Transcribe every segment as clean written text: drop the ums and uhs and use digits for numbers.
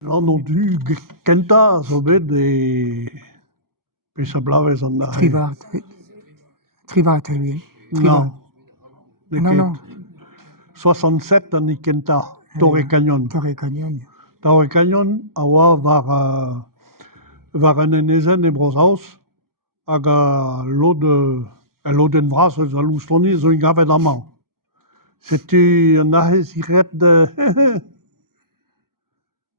Lan o du kentañ zo bet pe sa blavez an da. Trivat oui. Non. Non. 67 an i kentañ, Torre Canyon. Torre Canyon a oa war an enezenn e Brozaus hag a lodenn vras eus a loustoni zo un gavet amañ. Setu an aze ziret de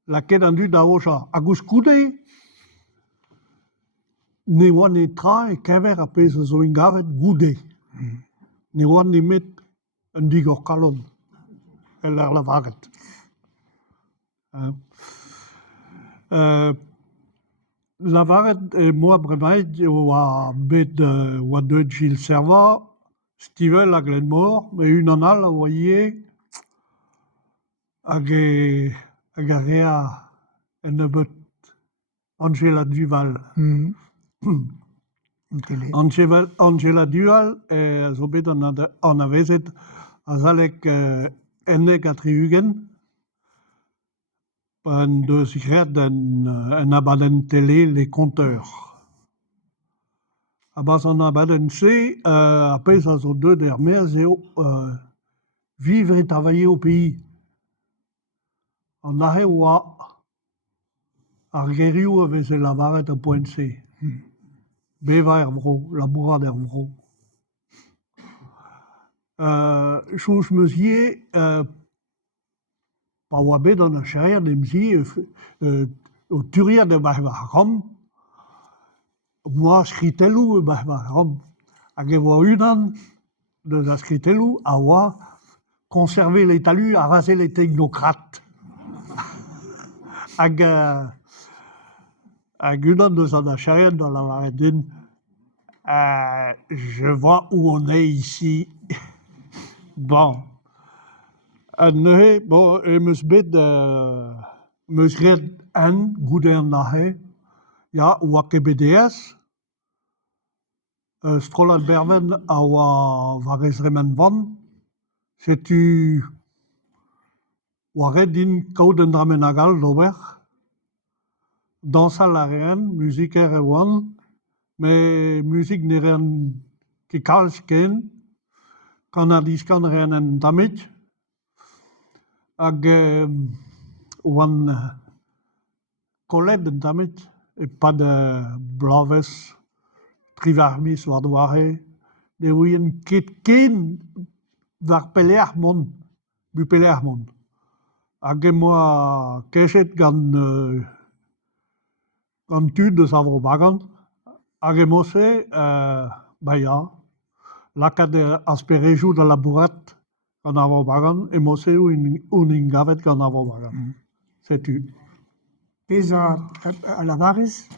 lakaet an dud a oja. Hag ouz koude ne oa ne tra e kever a pez zo un gavet goude. Ne oa nemet un digor kalon el ar lavaret. Lavaret e moa bremaik oa bet oa deuet Gilles Serva, Stivel a Glenmore, me un an all a oa ie hag a rea en nebeut Angela Duval. Angela Duval a zo bet an avezet a zalek ennek a trihugen an deus graet en abadenn tele Les Conteurs. Abaz an abadenn se, a pez a zo deuet er merzh eo vivre et travailler au pays. An aze oa ar gerioù a veze lavaret a poent-se. Bevañ er vro, labourat er vro. Soñj meus ie, pa oa bet an acheriad em zi, o turiad e baje war ram, moa skritelloù e baje war ram. Hag e oa unan deus a skritelloù a oa konserve les talus a raze les technocrates. Hag unan deus an acheriad da lavaret din, je vois où on est ici. Bon. Neuze, bon, meus bet meus graet an goude an aze, ya, oa KBDS, strollad berven a oa varez remen van, setu oa ret din kaout en dramen agal d'ober, dansal a rean, musiker e oan, me musik ne rean ket kalz ken, kan a diskan rean en damit, hag oan kollet en damit, e pad blavez, trivarmis war doare, ne ouien ket ken war pelec'h mont, bu pelec'h mont. Hag e moa kejet gant tud eus a-vro bagan, hag e moze, ba ya, lakaat asperedoù da labourat gant a-vro bagan, e moze un gavet gant a-vro bagan. Setu. Pezh a lavarez